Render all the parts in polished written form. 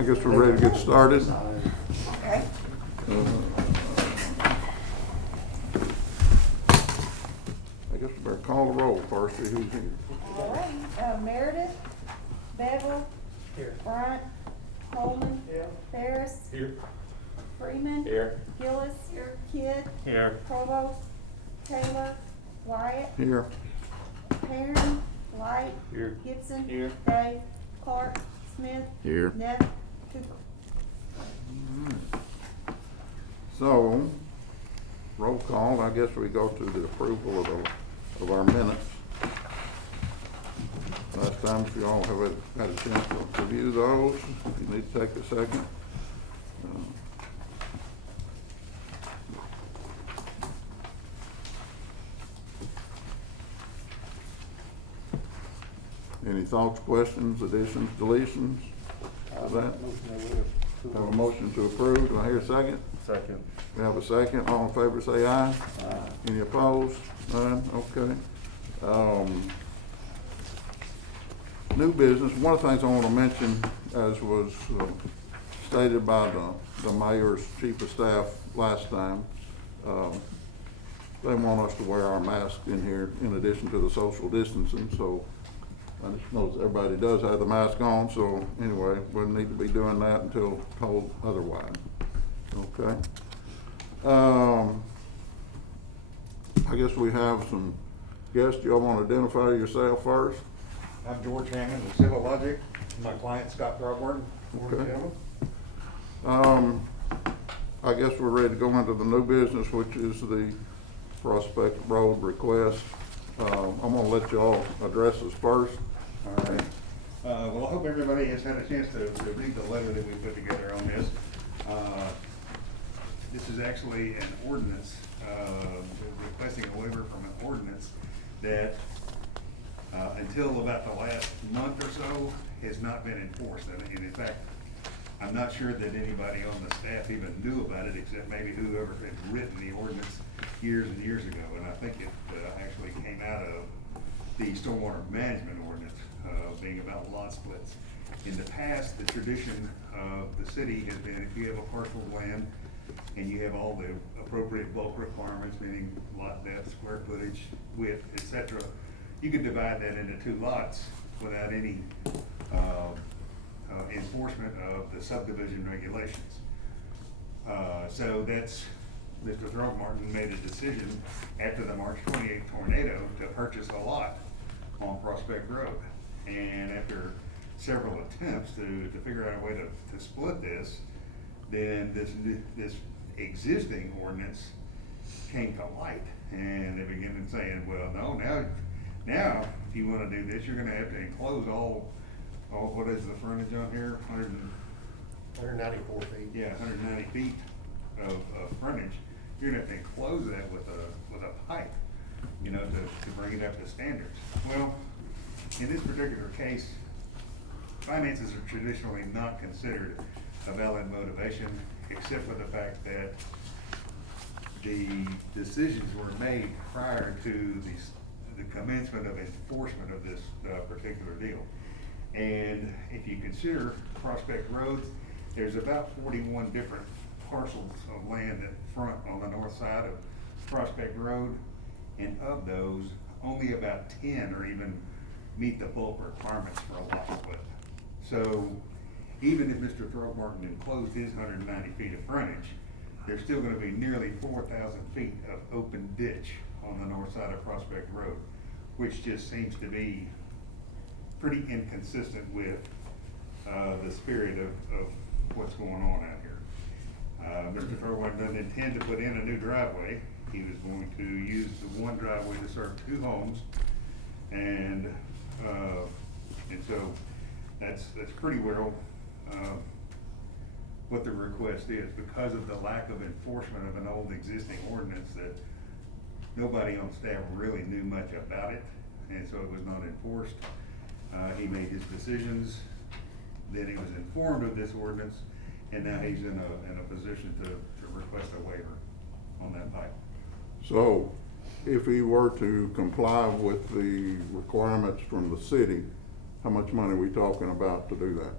I guess we're ready to get started. Okay. I guess we better call the roll first, see who's here. All right, Meredith, Bevel. Here. Bryant, Coleman. Here. Ferris. Here. Freeman. Here. Gillis. Here. Kidd. Here. Provost. Taylor. Wyatt. Here. Perrin. Light. Here. Gibson. Here. Day. Clark. Smith. Here. Neff. Cooper. So, roll call, I guess we go to the approval of our minutes. Last time, if you all have had a chance to review those, if you need to take a second. Any thoughts, questions, additions, deletions to that? Have a motion to approve, do I hear a second? Second. We have a second, all in favor say aye. Any opposed? None, okay. New business, one of the things I want to mention, as was stated by the mayor's chief of staff last time, they want us to wear our masks in here in addition to the social distancing, so I just know everybody does have the mask on, so anyway, we need to be doing that until told otherwise. Okay. I guess we have some guests. Y'all want to identify yourself first? I'm George Hammond with Civil Logic. My client Scott Throgmorton. Okay. I guess we're ready to go into the new business, which is the Prospect Road request. I'm gonna let y'all address this first. All right. Well, I hope everybody has had a chance to read the letter that we put together on this. This is actually an ordinance, requesting a waiver from an ordinance that until about the last month or so has not been enforced. And in fact, I'm not sure that anybody on the staff even knew about it, except maybe whoever had written the ordinance years and years ago. And I think it actually came out of the stormwater management ordinance, being about lot splits. In the past, the tradition of the city has been, if you have a parcel of land and you have all the appropriate bulk requirements, meaning lot depth, square footage, width, etc., you could divide that into two lots without any enforcement of the subdivision regulations. So that's, Mr. Throgmorton made a decision after the March 28th tornado to purchase a lot on Prospect Road. And after several attempts to figure out a way to split this, then this existing ordinance came to light. And they began saying, well, no, now if you want to do this, you're going to have to enclose all, what is the frontage on here? 194 feet. Yeah, 190 feet of frontage. You're gonna have to enclose that with a pipe, you know, to bring it up to standards. Well, in this particular case, finances are traditionally not considered a valid motivation, except for the fact that the decisions were made prior to the commencement of enforcement of this particular deal. And if you consider Prospect Road, there's about 41 different parcels of land that front on the north side of Prospect Road, and of those, only about 10 or even meet the bulk requirements for a lot split. So even if Mr. Throgmorton enclosed his 190 feet of frontage, there's still gonna be nearly 4,000 feet of open ditch on the north side of Prospect Road, which just seems to be pretty inconsistent with the spirit of what's going on out here. Mr. Throgmorton doesn't intend to put in a new driveway. He was going to use the one driveway to serve two homes, and so that's pretty well what the request is, because of the lack of enforcement of an old existing ordinance that nobody on staff really knew much about it, and so it was not enforced. He made his decisions, then he was informed of this ordinance, and now he's in a position to request a waiver on that pipe. So, if he were to comply with the requirements from the city, how much money are we talking about to do that?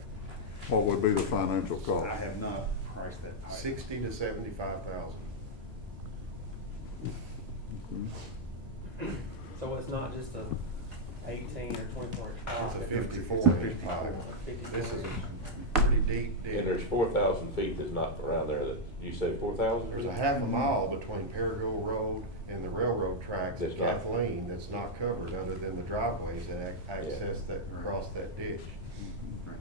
What would be the financial I cost? have not priced that pipe. 60 to 75,000. So it's not just a 18 or 24 inch pipe? It's a It's 54-inch pipe. 54. This is a pretty deep And there's ditch. 4,000 feet that's not around there that, you say 4,000? There's a half a mile between Perryville Road and the railroad tracks at That's not- Kathleen that's not covered other than the driveways that access that, cross that ditch. Right.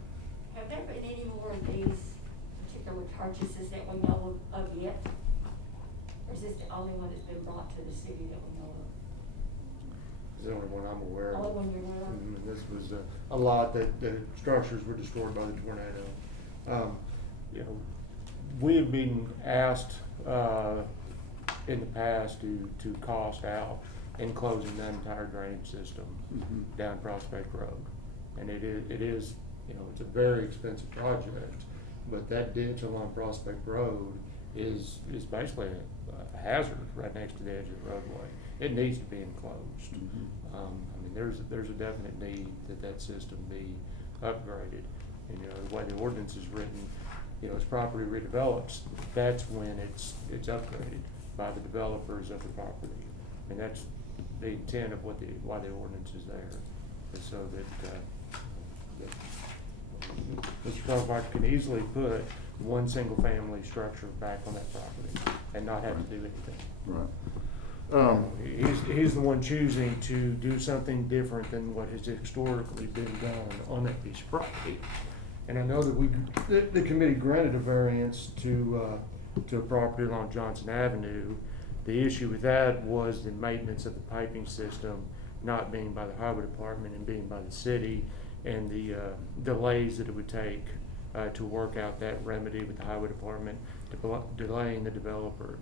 Have there been any more of these particular purchases that we know of yet? Or is this the only one that's been brought to the city that we know of? It's the only one I'm aware of. Only one you're aware of? And this was a lot that the structures were destroyed by the tornado. You know, we have been asked, in the past to cost out enclosing that entire drainage system down Prospect Road. And it is, you know, it's a very expensive project, but that ditch along Prospect Road is basically a hazard right next to the edge of the roadway. It needs to be enclosed. I mean, there's a definite need that system be upgraded. And, you know, the way the ordinance is written, you know, as property redevelops, that's when it's upgraded by the developers of the property. And that's the intent of why the ordinance is there, is so that Mr. Stormwater can easily put one single-family structure back on that property and not have to do anything. Right. He's the one choosing to do something different than what has historically been done on that piece of property. And I know that the committee granted a variance to a property along Johnson Avenue. The issue with that was the maintenance of the piping system not being by the highway department and being by the city, and the delays that it would take to work out that remedy with the highway department, delaying the developer.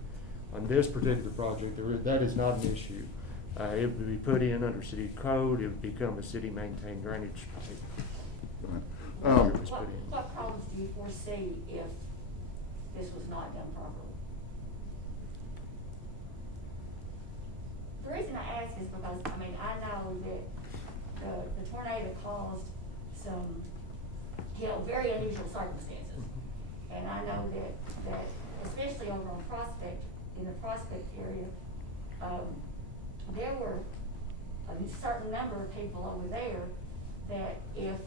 On this particular project, that is not an issue. It would be put in under city code. It would become a city-maintained drainage pipe. Right. It was put in. What problems do you foresee if this was not done properly? The reason I ask is because, I mean, I know that the tornado caused some, you know, very unusual circumstances. And I know that especially over on Prospect, in the Prospect area, there were a certain number of people over there that if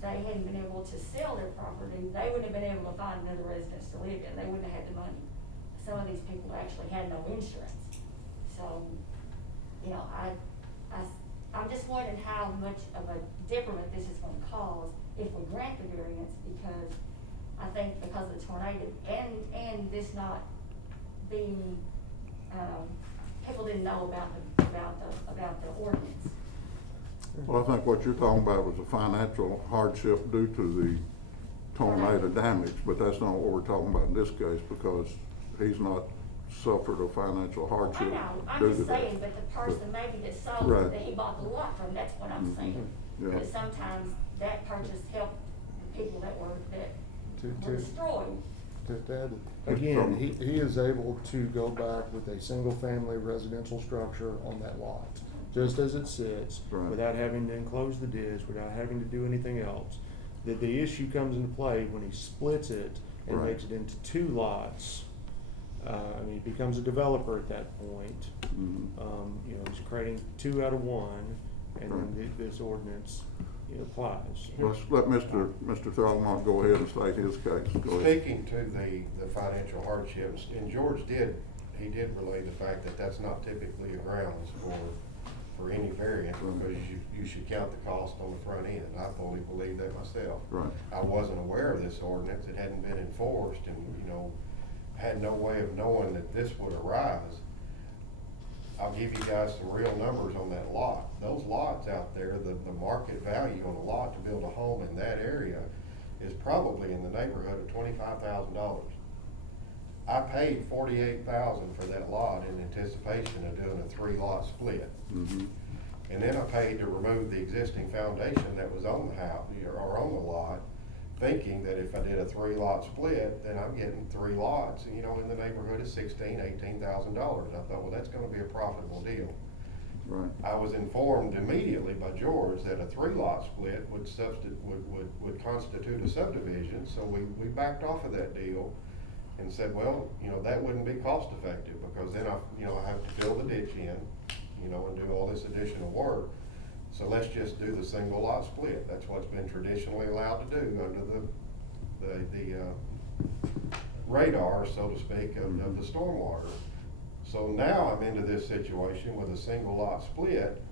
they hadn't been able to sell their property, they wouldn't have been able to find another residence to live in. They wouldn't have had the money. Some of these people actually had no insurance. So, you know, I'm just wondering how much of a detriment this is gonna cause if we grant the variance, because I think because of the tornado and this not being, people didn't know about the ordinance. Well, I think what you're talking about was a financial hardship due to the tornado damage, but that's not what we're talking about in this case, because he's not suffered a financial I hardship know, I'm due to just that. saying, but the person maybe that sold Right. it, that he bought the lot from, that's what I'm saying. Yeah. Because sometimes that purchase helped the people that were To- destroyed. Again, he is able to go back with a single-family residential structure on that lot, just as it sits, Right. without having to enclose the ditch, without having to do anything else. The issue comes into play when he splits it and Right. makes it into two lots. I mean, he becomes a developer at that point. Mhm. You know, he's creating two out of one, and then Right. this ordinance, it applies. Let's let Mr. Threlmont go ahead and state his case. Go ahead. Speaking to the financial hardships, and George did relay the fact that that's not typically a grounds for any variance, because you should count the cost on the front end. I fully believe that myself. Right. I wasn't aware of this ordinance, it hadn't been enforced, and, you know, had no way of knowing that this would arise. I'll give you guys some real numbers on that lot. Those lots out there, the market value on a lot to build a home in that area is probably in the neighborhood of $25,000. I paid $48,000 for that lot in anticipation of doing a 3-lot split. Mhm. And then I paid to remove the existing foundation that was on the house, or on the lot, thinking that if I did a 3-lot split, then I'm getting 3 lots, you know, in the neighborhood of $18,000. I thought, well, that's gonna be a profitable deal. Right. I was informed immediately by George that a 3-lot split would constitute a subdivision, so we backed off of that deal and said, well, you know, that wouldn't be cost effective, because then I have to fill the ditch in, you know, and do all this additional work. So let's just do the single lot split. That's what's been traditionally allowed to do under the radar, so to speak, of the stormwater. So now I'm into this situation with a single lot split.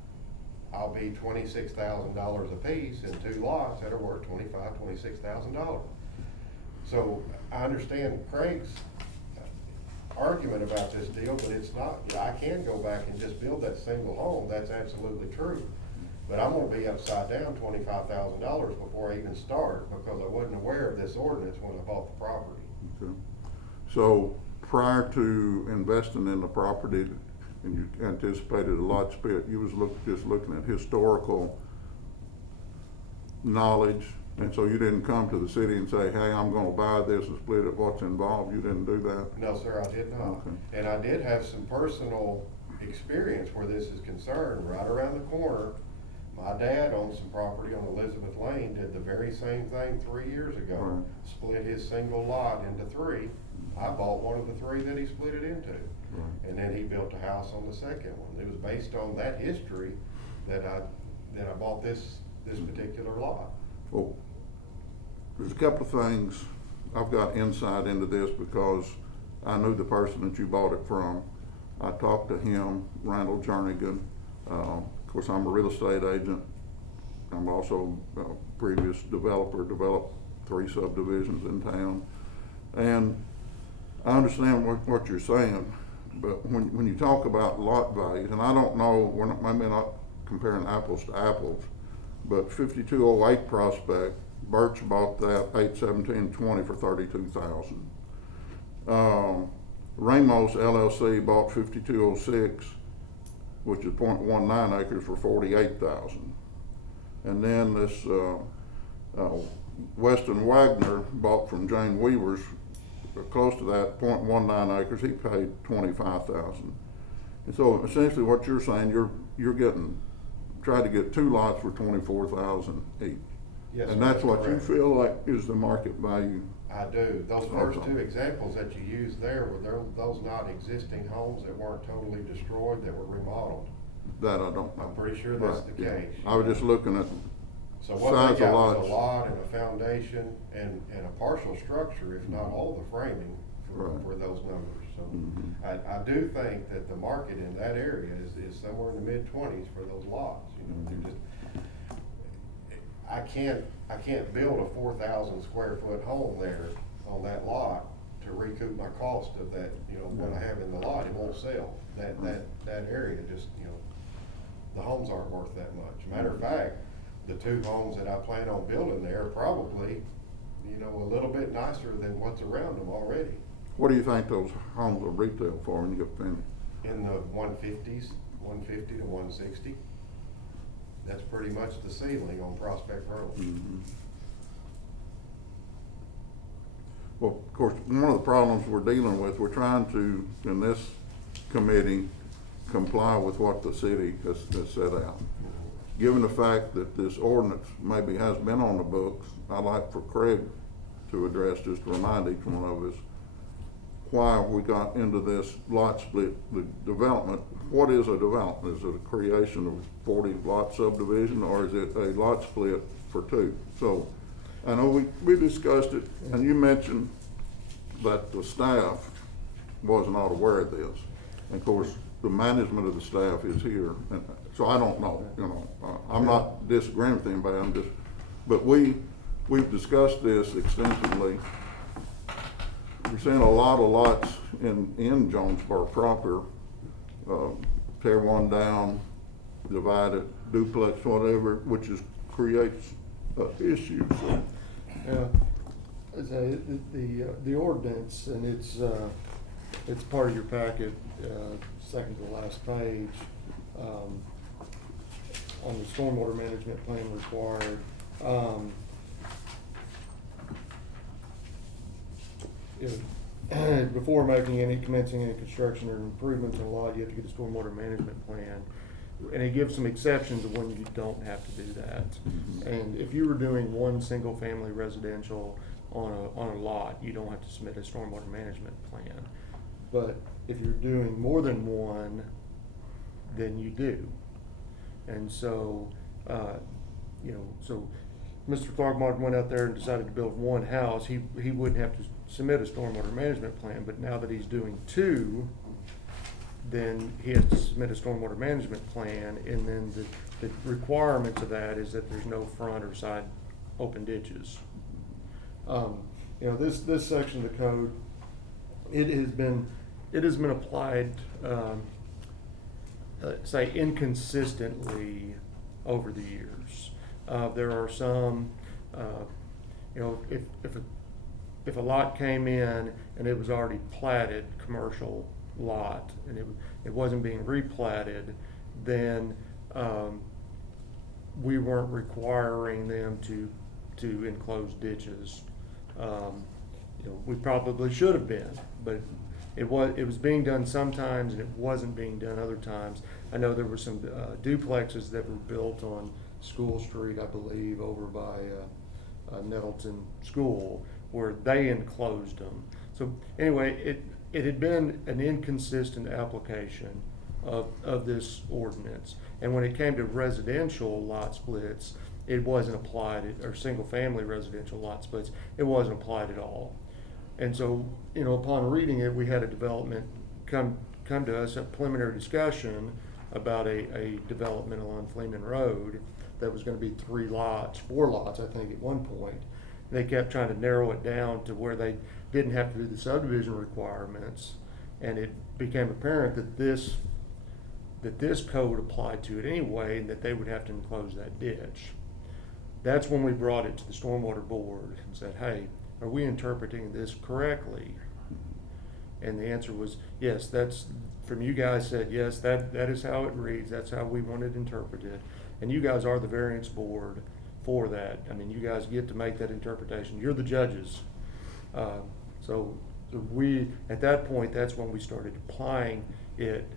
I'll be $26,000 a piece in 2 lots that are worth $26,000. So I understand Craig's argument about this deal, but it's not, I can go back and just build that single home, that's absolutely true. But I'm gonna be upside down $25,000 before I even start, because I wasn't aware of this ordinance when I bought the property. Okay. So prior to investing in the property and you anticipated a lot split, you was just looking at historical knowledge, and so you didn't come to the city and say, hey, I'm gonna buy this and split it, what's involved? You didn't do that? No, sir, I did not. Okay. And I did have some personal experience where this is concerned. Right around the corner, my dad owned some property on Elizabeth Lane, did the very same thing 3 years ago. Right. Split his single lot into 3. I bought one of the 3 that he split it into. Right. And then he built a house on the second one. It was based on that history that I bought this particular lot. Well, there's a couple of things, I've got insight into this because I knew the person that you bought it from. I talked to him, Randall Jernigan. Of course, I'm a real estate agent. I'm also a previous developer, developed 3 subdivisions in town. And I understand what you're saying, but when you talk about lot values, and I don't know, maybe not comparing apples to apples, but 5208 Prospect, Birch bought that 81720 for $32,000. Ramos LLC bought 5206, which is 0.19 acres, for $48,000. And then this Weston Wagner bought from Jane Weaver's, close to that, 0.19 acres. He paid $25,000. And so essentially, what you're saying, you're getting, try to get 2 lots for $24,000 each. Yes, and sir, that's what correct. you feel like is the market value. I do. Those first Okay. 2 examples that you used there, were those not existing homes that weren't totally destroyed, that were remodeled? That I don't know. I'm pretty sure that's Right, the yeah. case. I was just looking at So what size they of got was lots. a lot and a foundation and a partial structure, if not all the framing Right. for those numbers. So Mhm. I do think that the market in that area is somewhere in the mid-20s for those lots. You know, they're just, I can't build a 4,000 square foot home there on that lot to recoup my cost of that, you know, what I have in the lot. It won't sell. That area just, you know, the homes aren't worth that much. Matter of fact, the 2 homes that I plan on building there are probably, you know, a little bit nicer than what's around them already. What do you think those homes will retail for when you get finished? In the 150s, 150 to 160. That's pretty much the ceiling on Prospect Road. Mhm. Well, of course, one of the problems we're dealing with, we're trying to, in this committee, comply with what the city has set out. Given the fact that this ordinance maybe has been on the books, I'd like for Craig to address, just to remind each one of us, why we got into this lot split, the development. What is a development? Is it a creation of 40 lot subdivision, or is it a lot split for 2? So I know we discussed it, and you mentioned that the staff was not aware of this. And of course, the management of the staff is here, and so I don't know, you know, I'm not disagreeing with anybody, but we've discussed this extensively. We're seeing a lot of lots in Jonesboro proper, tear one down, divide it, duplex, whatever, which creates issues. So. Yeah, so the ordinance, and it's part of your packet, second to the last page, on the stormwater management plan required. Before commencing any construction or improvements on a lot, you have to get a stormwater management plan. and it gives some exceptions of when you don't have to do that. And if you were doing one single-family residential on a lot, you don't have to submit a stormwater management plan. But if you're doing more than one, then you do. And so, so Mr. Clark Martin went out there and decided to build one house, he wouldn't have to submit a stormwater management plan, but now that he's doing two, then he has to submit a stormwater management plan, and then the requirements of that is that there's no front or side open ditches. This section of the code, it has been applied, say inconsistently over the years. There are some, if a lot came in and it was already platted, commercial lot, and it wasn't being replatted, then we weren't requiring them to enclose ditches. We probably should have been, but it was being done sometimes and it wasn't being done other times. I know there were some duplexes that were built on School Street, I believe, over by Nettleton School, where they enclosed them. So anyway, it had been an inconsistent application of this ordinance. And when it came to residential lot splits, it wasn't applied, or single-family residential lot splits, it wasn't applied at all. And so, upon reading it, we had a development come to us, a preliminary discussion about a development along Fleeman Road that was gonna be 4 lots, I think, at one point. They kept trying to narrow it down to where they didn't have to do the subdivision requirements, and it became apparent that this code applied to it anyway, and that they would have to enclose that ditch. That's when we brought it to the Stormwater Board and said, hey, are we interpreting this correctly? And the answer was, yes, from you guys said, yes, that is how it reads, that's how we want it interpreted. And you guys are the variance board for that. I mean, you guys get to make that interpretation. You're the judges. So we, at that point, that's when we started applying it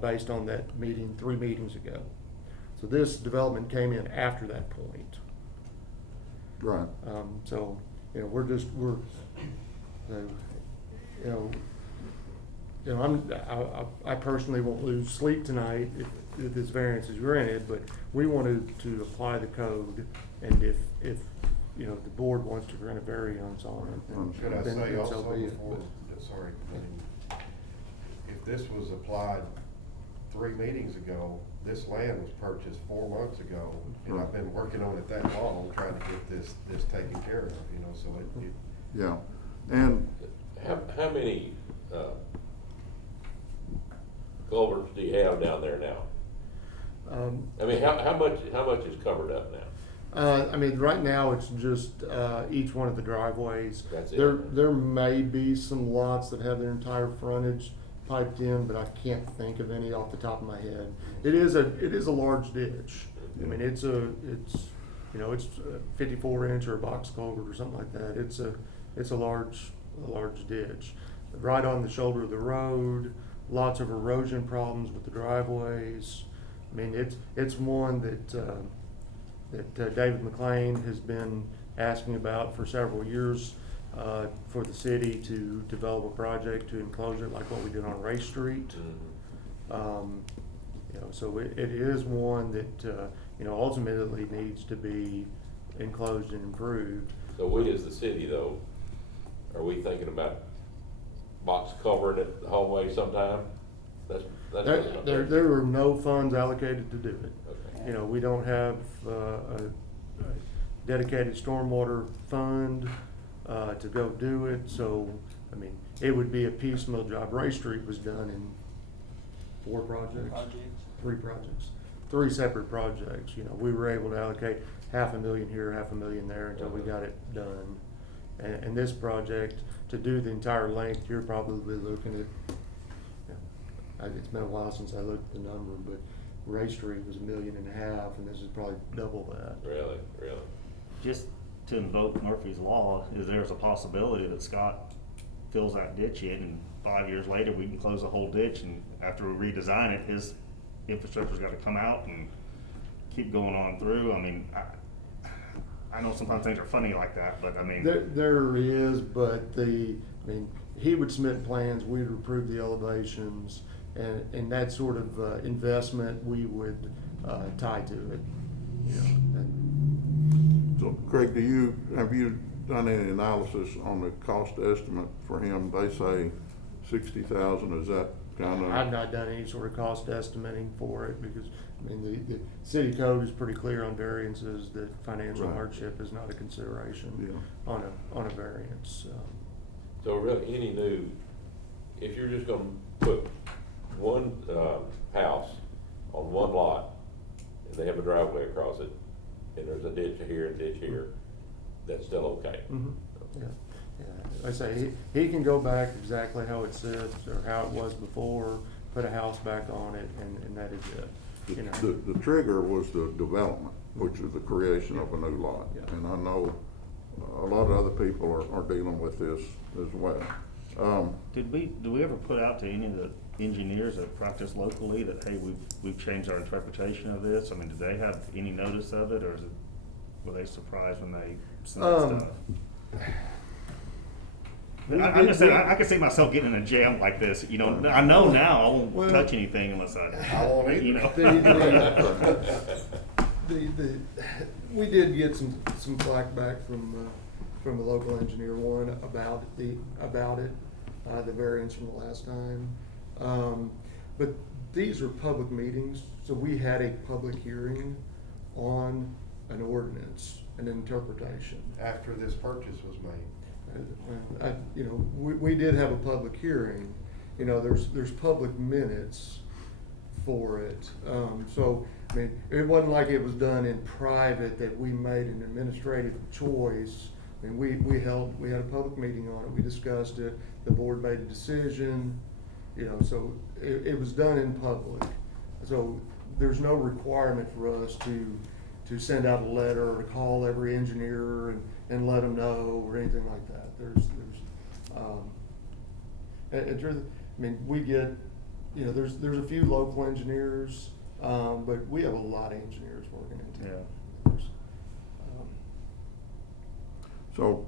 based on that meeting 3 meetings ago. So this development came in after that point. Right. I personally won't lose sleep tonight if this variance is granted, but we wanted to apply the code, and if the board wants to grant a variance on it, then Should I say so also be it. before, sorry, if this was applied 3 meetings ago, this land was purchased 4 months ago, and I've been working on it that long, trying to get this taken care of, so it. Yeah, and How many, culverts do you have down there now? I mean, how much is covered up now? Right now it's just each one of the driveways. That's it. There may be some lots that have their entire frontage piped in, but I can't think of any off the top of my head. It is a large ditch. I mean, it's 54 inch or a box culvert or something like that. It's a large ditch. Right on the shoulder of the road, lots of erosion problems with the driveways. I mean, it's one that David McLean has been asking about for several years, for the city to develop a project to enclose it like what we did on Race Street. So it is one that, ultimately needs to be enclosed and improved. So we as the city though, are we thinking about box covering it the whole way sometime? There are no funds allocated to do it. Okay. We don't have a dedicated stormwater fund to go do it, so, I mean, it would be a piecemeal job. Ray Street was done in 4 projects? 3 projects. 3 separate projects. We were able to allocate $500,000 here, $500,000 there until we got it done. And this project, to do the entire length, you're probably looking at, it's been a while since I looked at the number, but Ray Street was $1.5 million, and this is probably double that. Really? Just to invoke Murphy's Law, is there's a possibility that Scott fills that ditch in, and 5 years later, we can close the whole ditch, and after we redesign it, his infrastructure's gotta come out and keep going on through? I mean, I know sometimes things are funny like that, but I mean. There is, but he would submit plans, we would approve the elevations, and that sort of, investment, we would, tie to it, you know. So Craig, have you done any analysis on the cost estimate for him? They say 60,000, is that kind of? I've not done any sort of cost estimating for it, because, the city code is pretty clear on variances, that financial Right. hardship is not a consideration Yeah. on a variance. So really, any new, if you're just gonna put one, house on one lot, and they have a driveway across it, and there's a ditch here and ditch here, that's still okay? Mhm. Yeah, yeah. Like I say, he can go back exactly how it sits, or how it was before, put a house back on it, and that is it. You know. The trigger was the development, which is the creation of a new lot. Yeah. And I know a lot of other people are dealing with this as well. Do we ever put out to any of the engineers that practice locally that, hey, we've changed our interpretation of this? I mean, did they have any notice of it, or were they surprised when they saw stuff? I'm just saying, I can see myself getting in a jam like this, you know. I know now I won't touch anything unless I won't either. you know. We did get some flack back from the local engineer one about it, the variance from the last time. But these are public meetings, so we had a public hearing on an ordinance, an interpretation. After this purchase was made. We did have a public hearing, there's public minutes for it. So, it wasn't like it was done in private, that we made an administrative choice. We had a public meeting on it, we discussed it, the board made a decision, so it was done in public. So there's no requirement for us to send out a letter or to call every engineer and let them know, or anything like that. We get, there's a few local engineers, but we have a lot of engineers working in town. Yeah. So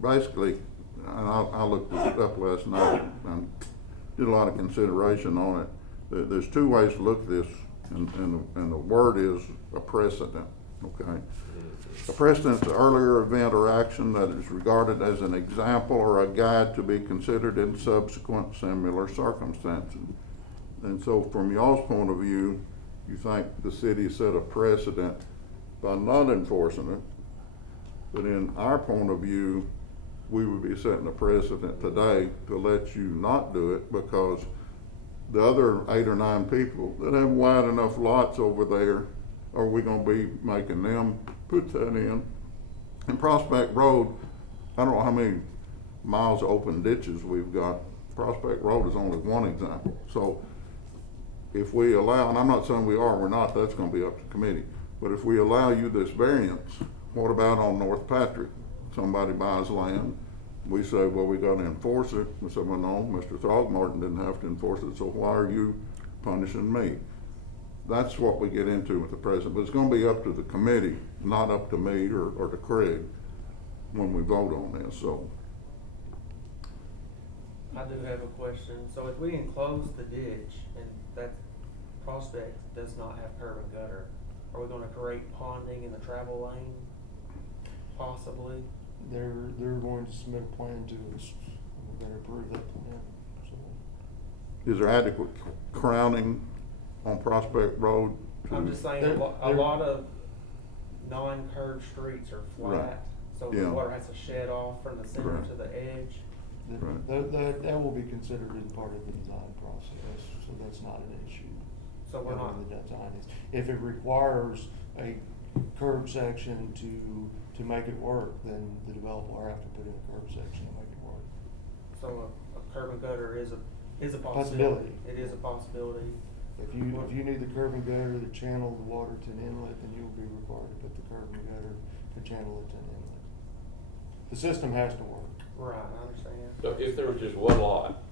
basically, and I looked this up last night and did a lot of consideration on it. There's two ways to look at this, and the word is a precedent, okay? A precedent is an earlier event or action that is regarded as an example or a guide to be considered in subsequent similar circumstances. And so from y'all's point of view, you think the city set a precedent by not enforcing it. But in our point of view, we would be setting a precedent today to let you not do it, because the other 8 or 9 people that have wide enough lots over there, are we gonna be making them put that in? And Prospect Road, I don't know how many miles of open ditches we've got. Prospect Road is only one example. So if we allow, and I'm not saying we're not, that's gonna be up to committee. But if we allow you this variance, what about on North Patrick? Somebody buys land, we say, well, we gotta enforce it. We say, well, no, Mr. Throgmorton didn't have to enforce it, so why are you punishing me? That's what we get into with the president, but it's gonna be up to the committee, not up to me or to Craig when we vote on this, so. I do have a question. So if we enclose the ditch and that prospect does not have curb and gutter, are we gonna create ponding in the travel lane? Possibly. They're going to submit a plan to us, and we're gonna approve that plan, so. Is there adequate crowning on Prospect Road? I'm just saying, a lot of non-curved streets are Right. flat, so Yeah. the water has to shed off from the center Right. to the edge. Right. That will be considered in part of the design process, so that's not an issue. So we're not, The design is, if it requires a curb section to make it work, then the developer will have to put in a curb section to make it work. so a curb and gutter is a possibility. Possibility. It is a possibility. If you need the curb and gutter to channel the water to an inlet, then you'll be required to put the curb and gutter to channel it to an inlet. The system has to work. Right, I understand. So if there was just one lot,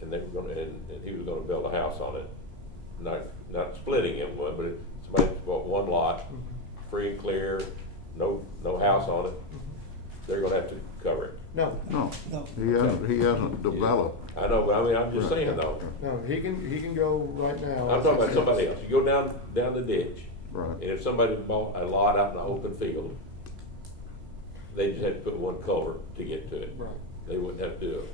and they were gonna, and he was gonna build a house on it, not splitting them, but if somebody's bought one lot, free and clear, no house on it, they're gonna have to cover it. No, No, he hasn't developed. I know, but I mean, I'm just saying though, no, he can go right now. I'm talking about somebody else, you go down the ditch, Right. and if somebody bought a lot out in the open field, they just had to put one culvert to get to it. Right. They wouldn't have to do it.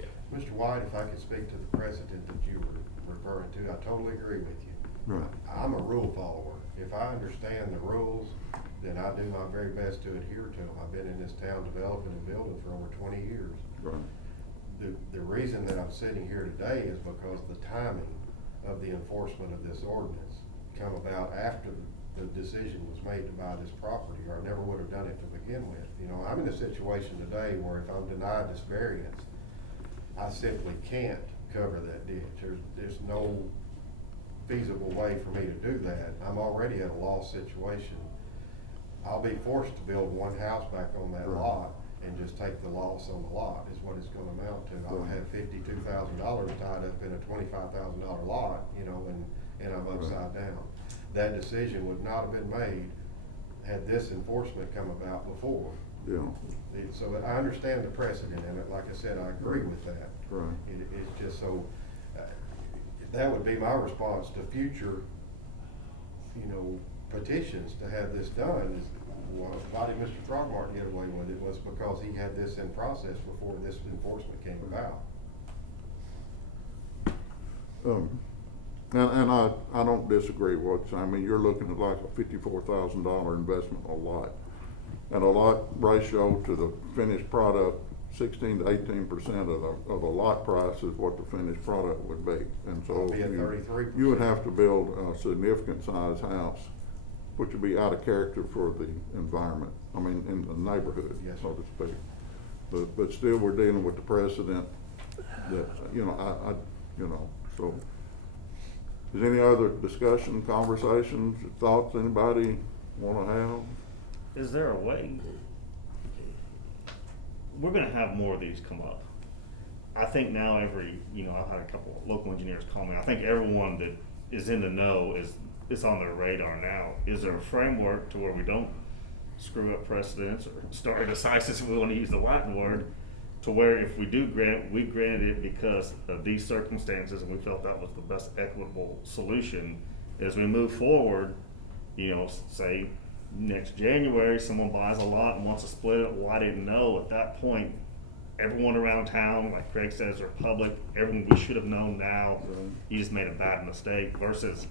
Yeah. Mr. White, if I could speak to the precedent that you were referring to, I totally agree with you. Right. I'm a rule follower. If I understand the rules, then I do my very best to adhere to them. I've been in this town developing and building for over 20 years. Right. The reason that I'm sitting here today is because the timing of the enforcement of this ordinance come about after the decision was made to buy this property, or I never would have done it to begin with. You know, I'm in a situation today where if I'm denied this variance, I simply can't cover that ditch. There's no feasible way for me to do that. I'm already in a loss situation. I'll be forced to build one house back on that Right. lot and just take the loss on the lot is what it's gonna amount to. I'll have $52,000 tied up in a $25,000 lot, you know, and I'm upside down. That decision would not have been made had this enforcement come about before. Yeah, So I understand the precedent in it. Like I said, I agree with that. right. It's just so, that would be my response to future, you know, petitions to have this done is, why did Mr. Stormwater get away with it? Was because he had this in process before this enforcement came about. And I don't disagree with what you're saying. I mean, you're looking at like a $54,000 investment a lot. And a lot ratio to the finished product, 16 to 18% of the lot price is what the finished product would be. And so Be at 33%. you would have to build a significant size house, which would be out of character for the environment, I mean, in the neighborhood, Yes, so sir. to speak. But still, we're dealing with the precedent that, you know, you know, so. Is any other discussion, conversations, thoughts anybody wanna have? Is there a way? We're gonna have more of these come up. I think now I've had a couple of local engineers call me. I think everyone that is in the know is on their radar now. Is there a framework to where we don't screw up precedents or stare decisis, if we wanna use the Latin word, to where if we do grant, we granted it because of these circumstances and we felt that was the best equitable solution. As we move forward, you know, say next January, someone buys a lot and wants to split it, well, I didn't know at that point. Everyone around town, like Craig says, are public, everyone, we should have known now, you just made a bad mistake, versus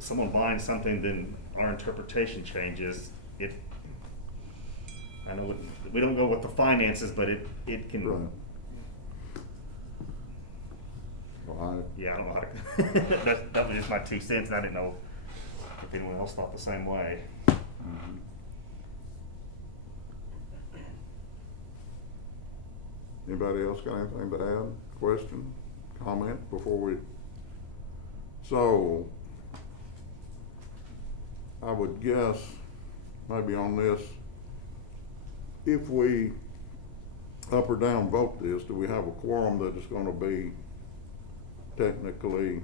someone buying something, then our interpretation changes. I know we don't go with the finances, but it can. Right. Well, Yeah, I don't know how to. that was just my 2 cents, and I didn't know if anyone else thought the same way. Anybody else got anything to add, question, comment before we? So, I would guess, maybe on this, if we up or down vote this, do we have a quorum that is gonna be technically